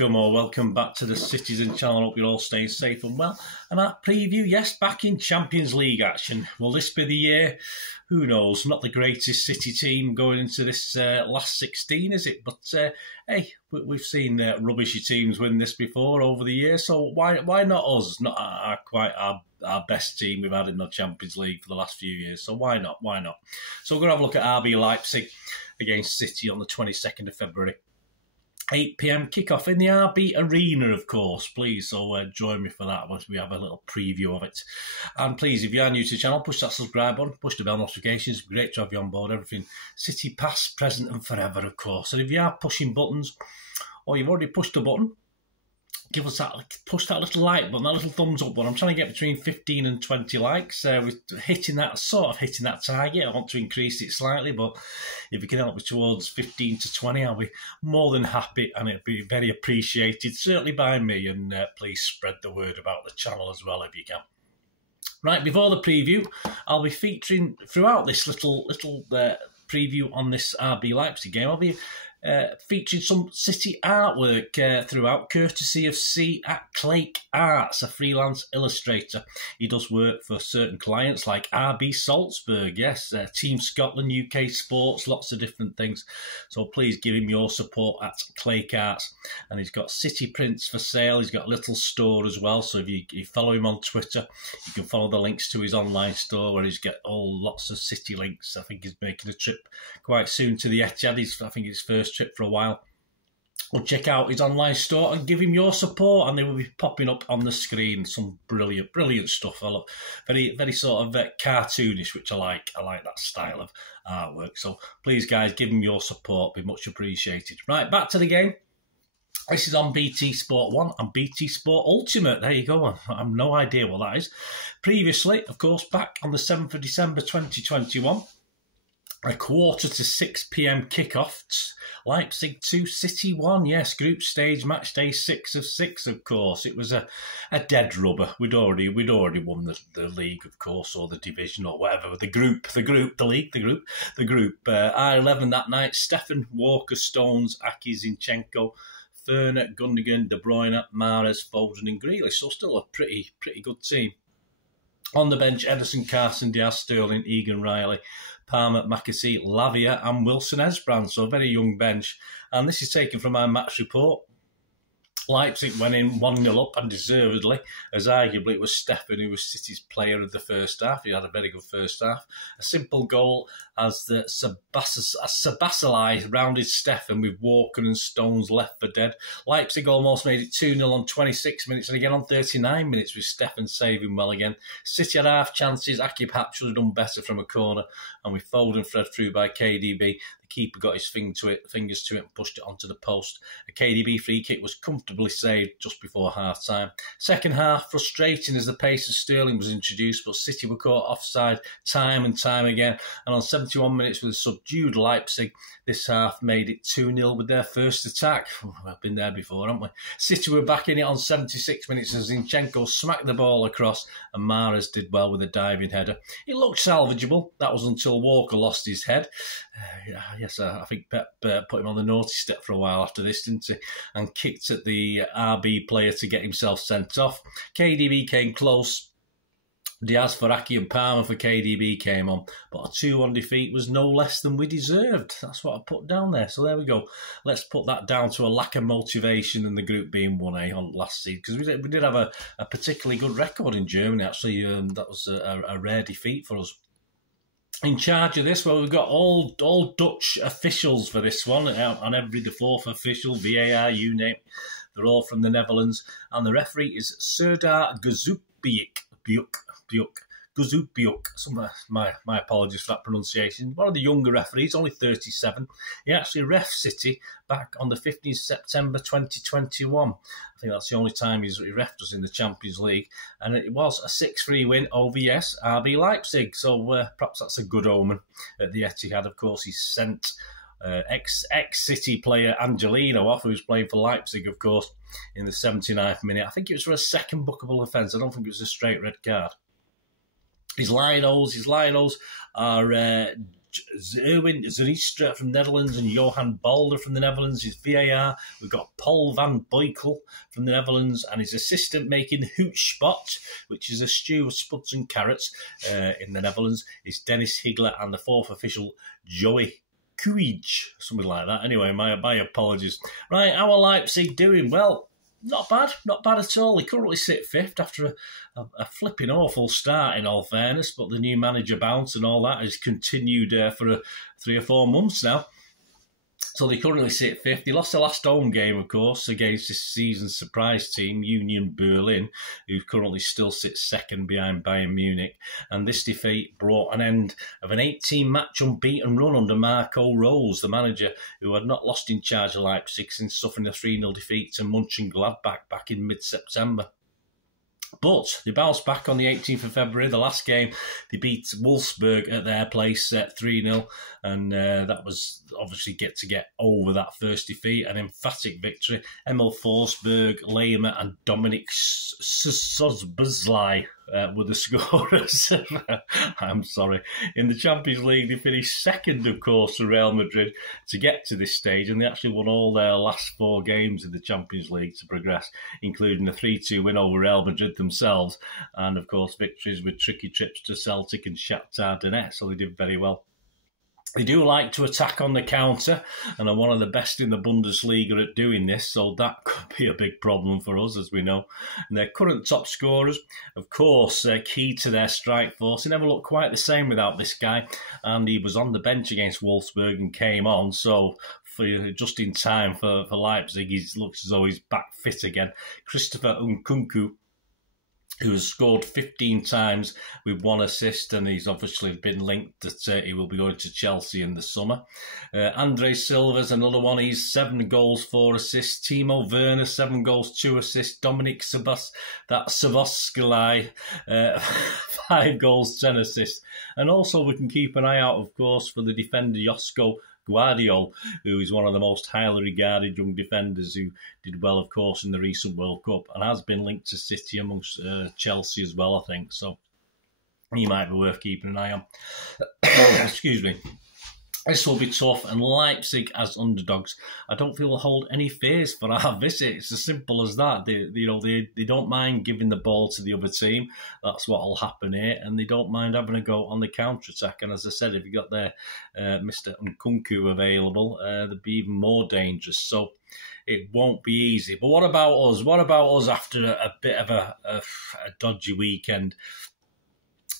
welcome back to the Citizen channel. Hope you're all staying safe and well. And that preview, yes, back in Champions League action. Will this be the year? Who knows? Not the greatest City team going into this last 16, is it? But hey, we've seen rubbishy teams win this before over the years, so why not us? Not our best team we've had in the Champions League for the last few years, so why not? Why not? So we're going to have a look at RB Leipzig against City on the 22nd of February. 8 PM kickoff in the RB Arena, of course, please. So join me for that once we have a little preview of it. And please, if you are new to the channel, push that subscribe button, push the bell notifications. It's great to have you on board. Everything City past, present and forever, of course. And if you are pushing buttons, or you've already pushed a button, give us that, push that little like button, that little thumbs up button. I'm trying to get between 15 and 20 likes. We're hitting that target. I want to increase it slightly, but if you can help me towards 15 to 20, I'll be more than happy, and it'd be very appreciated, certainly by me. And please spread the word about the channel as well if you can. Right, before the preview, I'll be featuring throughout this little preview on this RB Leipzig game. I'll be featuring some City artwork throughout, courtesy of C at Creighton Arts, a freelance illustrator. He does work for certain clients like RB Salzburg, yes, Team Scotland, UK Sports, lots of different things. So please give him your support at Creighton Arts. And he's got City prints for sale. He's got a little store as well. So if you follow him on Twitter, you can follow the links to his online store where he's got lots of City links. I think he's making a trip quite soon to the Etihad. I think his first trip for a while. Well, check out his online store and give him your support, and they will be popping up on the screen. Some brilliant stuff. I love very sort of cartoonish, which I like. I like that style of artwork. So please, guys, give him your support. Be much appreciated. Right, back to the game. This is on BT Sport 1 and BT Sport Ultimate. There you go. I have no idea what that is. Previously, of course, back on the 7th of December 2021, a 5:45 PM kickoff. Leipzig 2, City 1. Yes, group stage, match day 6 of 6, of course. It was a dead rubber. We'd already won the league, of course, or the division or whatever. The group. R11 that night. Stefan, Walker, Stones, Aki, Zinchenko, Ferner, Gundogan, De Bruyne, Mahrez, Foden and Grealish. So still a pretty good team. On the bench, Ederson, Carson, Diaz, Sterling, Egan, Riley, Palmer, McAsee, Lavia and Wilson Esbrand. So a very young bench. And this is taken from our match report. Leipzig went in 1-0 up, and deservedly, as arguably it was Stefan who was City's player of the first half. He had a very good first half. A simple goal as the Sabasali rounded Stefan with Walker and Stones left for dead. Leipzig almost made it 2-0 on 26 minutes, and again on 39 minutes with Stefan saving well again. City had half chances. Aki perhaps should have done better from a corner, and with Foden fed through by KDB. Keeper got his fingers to it and pushed it onto the post. A KDB free kick was comfortably saved just before half-time. Second half, frustrating as the pace of Sterling was introduced, but City were caught offside time and time again. And on 71 minutes with a subdued Leipzig, this half made it 2-0 with their first attack. We've been there before, haven't we? City were back in it on 76 minutes as Zinchenko smacked the ball across, and Mahrez did well with a diving header. It looked salvageable. That was until Walker lost his head. Yes, I think Pep put him on the naughty step for a while after this, didn't he? And kicked at the RB player to get himself sent off. KDB came close. Diaz for Aki and Palmer for KDB came on. But a 2-1 defeat was no less than we deserved. That's what I put down there. So there we go. Let's put that down to a lack of motivation and the group being 1A on last season. Because we did have a particularly good record in Germany, actually. That was a rare defeat for us. In charge of this, well, we've got all Dutch officials for this one, on the fourth official, VAR, you name it. They're all from the Netherlands. And the referee is Serdar Gazubiuk. My apologies for that pronunciation. One of the younger referees, only 37. He actually ref City back on the 15th September 2021. I think that's the only time he refed us in the Champions League. And it was a 6-3 win over, yes, RB Leipzig. So perhaps that's a good omen at the Etihad. Of course, he sent ex-City player Angelino off, who was playing for Leipzig, of course, in the 79th minute. I think it was for a second bookable offence. I don't think it was a straight red card. His Linos are Erwin Zenistra from the Netherlands and Johan Balder from the Netherlands is VAR. We've got Paul van Boykel from the Netherlands and his assistant making Hootspot, which is a stew of spuds and carrots in the Netherlands, is Dennis Higler, and the fourth official, Joey Kuij, something like that. Anyway, my apologies. Right, how are Leipzig doing? Well, not bad at all. They currently sit fifth after a flipping awful start, in all fairness, but the new manager bounce and all that has continued for 3 or 4 months now. So they currently sit fifth. They lost the last home game, of course, against this season's surprise team, Union Berlin, who currently still sits second behind Bayern Munich. And this defeat brought an end of an 18-match unbeaten run under Marco Rose, the manager who had not lost in charge of Leipzig since suffering a 3-0 defeat to Mönchengladbach back in mid-September. But they bounced back on the 18th of February, the last game. They beat Wolfsburg at their place at 3-0, and that was obviously to get over that first defeat. An emphatic victory. Emil Forsberg, Lehmer and Dominik Szoboszlai were the scorers. I'm sorry. In the Champions League, they finished second, of course, to Real Madrid to get to this stage, and they actually won all their last 4 games in the Champions League to progress, including a 3-2 win over Real Madrid themselves, and, of course, victories with tricky trips to Celtic and Shakhtar Donetsk, so they did very well. They do like to attack on the counter and are one of the best in the Bundesliga at doing this, so that could be a big problem for us, as we know. And their current top scorers, of course, key to their strike force. They never looked quite the same without this guy, and he was on the bench against Wolfsburg and came on, so just in time for Leipzig, he looks as though he's back fit again. Christopher Nkunku, who has scored 15 times with 1 assist, and he's obviously been linked that he will be going to Chelsea in the summer. Andre Silva's another one. He's 7 goals, 4 assists. Timo Werner, 7 goals, 2 assists. Dominik Szoboszlai, 5 goals, 10 assists. And also we can keep an eye out, of course, for the defender Josko Guardiol, who is one of the most highly regarded young defenders, who did well, of course, in the recent World Cup and has been linked to City amongst Chelsea as well, I think. So he might be worth keeping an eye on. Excuse me. This will be tough, and Leipzig as underdogs, I don't feel will hold any fears for our visit. It's as simple as that. They don't mind giving the ball to the other team. That's what will happen here, and they don't mind having a go on the counter-attack. And as I said, if you got their Mr. Nkunku available, they'd be even more dangerous. So it won't be easy. But what about us? What about us after a bit of a dodgy weekend?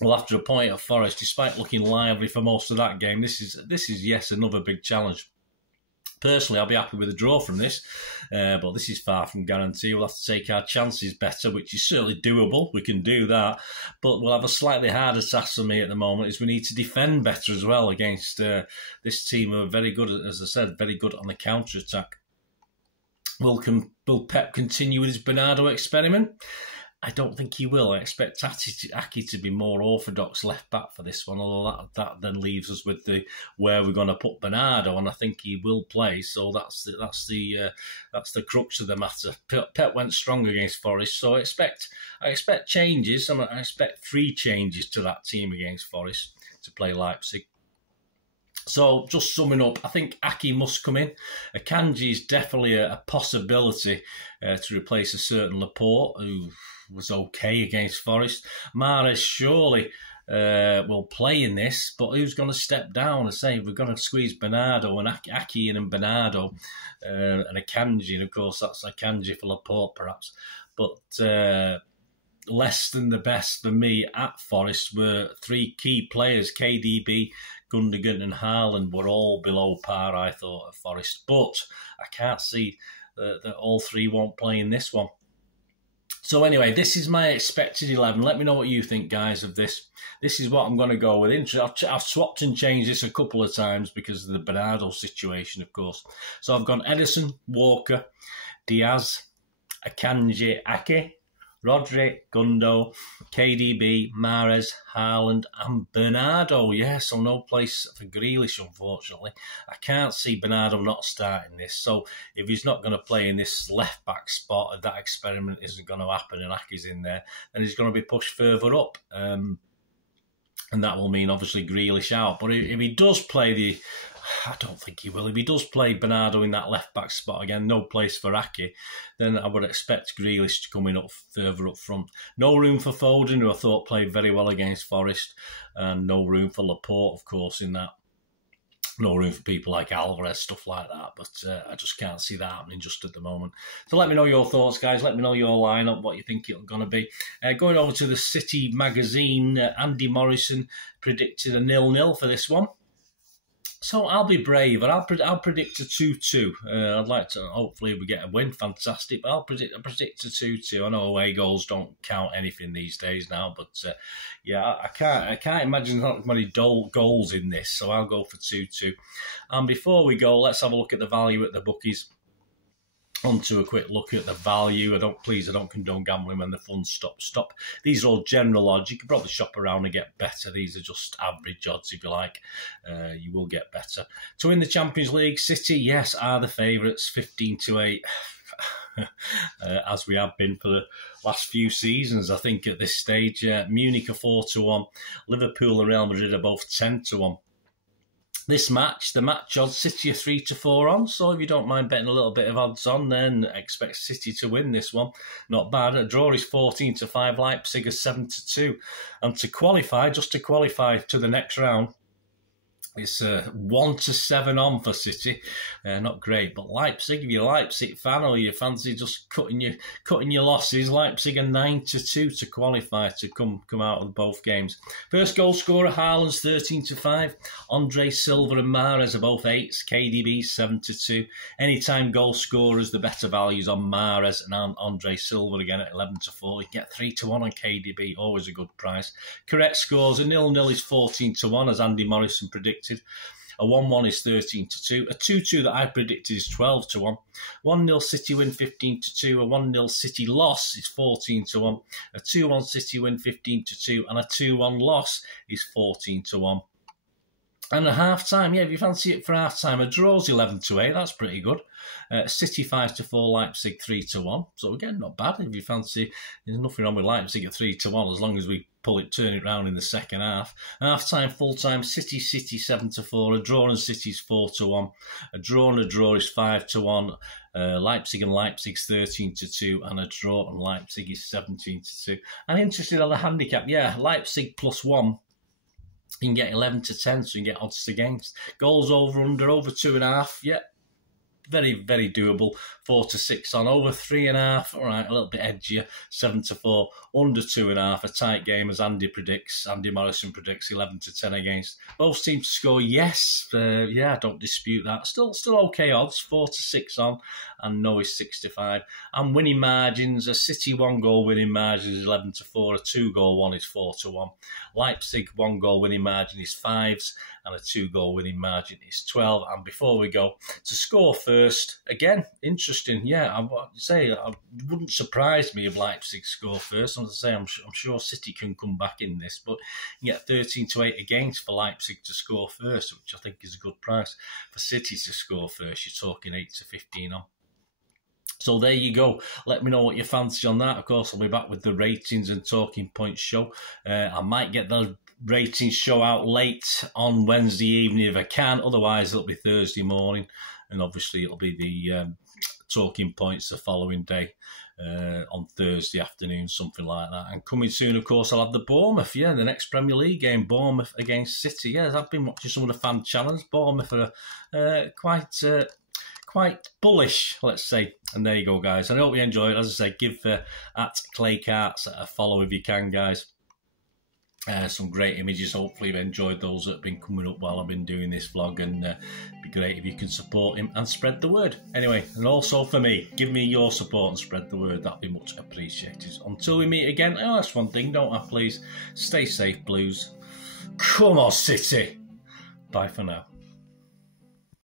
Well, after a point at Forest, despite looking lively for most of that game, this is yes, another big challenge. Personally, I'll be happy with a draw from this, but this is far from guarantee. We'll have to take our chances better, which is certainly doable. We can do that, but we'll have a slightly harder task for me at the moment, is we need to defend better as well against this team who are very good, as I said, very good on the counter-attack. Will Pep continue with his Bernardo experiment? I don't think he will. I expect Aki to be more orthodox left back for this one, although that then leaves us with where we're going to put Bernardo, and I think he will play. So that's the crux of the matter. Pep went strong against Forest, so I expect changes, and I expect 3 changes to that team against Forest to play Leipzig. So, just summing up, I think Aki must come in. Akanji is definitely a possibility to replace a certain Laporte, who was okay against Forest. Mahrez surely will play in this, but who's going to step down? I say we're going to squeeze Bernardo and Aki in, and Bernardo and Akanji, and of course that's Akanji for Laporte perhaps. But less than the best for me at Forest were 3 key players, KDB, Gundogan and Haaland were all below par, I thought, at Forest. But I can't see that all 3 won't play in this one. So anyway, this is my expected 11. Let me know what you think, guys, of this. This is what I'm going to go with. I've swapped and changed this a couple of times because of the Bernardo situation, of course. So I've gone Ederson, Walker, Diaz, Akanji, Ake, Rodri, Gundo, KDB, Mahrez, Haaland and Bernardo. Yeah, so no place for Grealish, unfortunately. I can't see Bernardo not starting this. So if he's not going to play in this left-back spot, if that experiment isn't going to happen and Aki's in there, then he's going to be pushed further up. And that will mean, obviously, Grealish out. But if he does play I don't think he will. If he does play Bernardo in that left-back spot, again, no place for Ake, then I would expect Grealish to come in further up front. No room for Foden, who I thought played very well against Forest. And no room for Laporte, of course, in that. No room for people like Alvarez, stuff like that. But I just can't see that happening just at the moment. So let me know your thoughts, guys. Let me know your lineup, what you think it's going to be. Going over to the City magazine, Andy Morrison predicted a 0-0 for this one. So I'll be brave, and I'll predict a 2-2. I'd like to, hopefully we get a win, fantastic, but I'll predict a 2-2. I know away goals don't count anything these days now, but yeah, I can't imagine not many goals in this, so I'll go for 2-2. And before we go, let's have a look at the value at the bookies. On to a quick look at the value. I don't condone gambling when the funds stop. These are all general odds. You can probably shop around and get better. These are just average odds, if you like. You will get better. To win the Champions League, City, yes, are the favourites, 15-8. As we have been for the last few seasons, I think at this stage. Munich are 4-1. Liverpool and Real Madrid are both 10-1. This match, the match odds, City are 3-4 on. So if you don't mind betting a little bit of odds on, then expect City to win this one. Not bad. A draw is 14-5. Leipzig are 7-2. And just to qualify to the next round, it's 1-7 on for City. Not great, but Leipzig, if you're a Leipzig fan or you fancy just cutting your losses, Leipzig are 9-2 to qualify to come out of both games. First goal scorer, Haaland's 13-5. Andre Silva and Mahrez are both 8s. KDB 7-2. Anytime goal scorers, the better values on Mahrez and Andre Silva again at 11-4. You get 3-1 on KDB, always a good price. Correct scores, a 0-0 is 14-1, as Andy Morrison predicted. A 1-1 is 13-2. A 2-2 that I predicted is 12-1. 1-0 City win 15-2. A 1-0 City loss is 14-1. A 2-1 City win 15-2. And a 2-1 loss is 14-1. And a half-time, yeah, if you fancy it for half-time, a draw's 11-8. That's pretty good. City 5-4, Leipzig 3-1. So again, not bad. If you fancy, there's nothing wrong with Leipzig at 3-1 as long as we turn it round in the second half. Half-time, full-time, City 7-4. A draw and City's 4-1. A draw and a draw is 5-1. Leipzig and Leipzig's 13-2. And a draw and Leipzig is 17-2. I'm interested in the handicap. Yeah, Leipzig +1. You can get 11-10, so you can get odds against. Goals over 2.5. Yeah, very, very doable. 4-6 on. Over 3.5. All right, a little bit edgier. 7-4. Under 2.5. A tight game, as Andy Morrison predicts, 11-10 against. Both teams to score, yes. Yeah, I don't dispute that. Still okay odds. 4-6 on. And no is 6-5. And winning margins, a City 1-goal winning margin is 11-4. A 2-goal one is 4-1. Leipzig 1-goal winning margin is 5s. And a 2-goal winning margin is 12. And before we go, to score first, again, interesting. Yeah, I wouldn't surprise me if Leipzig score first. As I say, I'm sure City can come back in this, but you get 13-8 against for Leipzig to score first, which I think is a good price. For City to score first, you're talking 8-15 on. So there you go. Let me know what you fancy on that. Of course, I'll be back with the ratings and talking points show. I might get the ratings show out late on Wednesday evening if I can. Otherwise, it'll be Thursday morning. And obviously, it'll be the talking points the following day on Thursday afternoon, something like that. And coming soon, of course, I'll have the Bournemouth, the next Premier League game, Bournemouth against City. Yeah, I've been watching some of the fan challenge. Bournemouth are quite bullish, let's say. And there you go, guys. I hope you enjoyed it. As I say, give at Clay Carts a follow if you can, guys. Some great images. Hopefully you've enjoyed those that have been coming up while I've been doing this vlog, and it'd be great if you can support him and spread the word. Anyway, and also for me, give me your support and spread the word. That'd be much appreciated. Until we meet again, that's one thing, don't I? Please stay safe, Blues. Come on, City. Bye for now.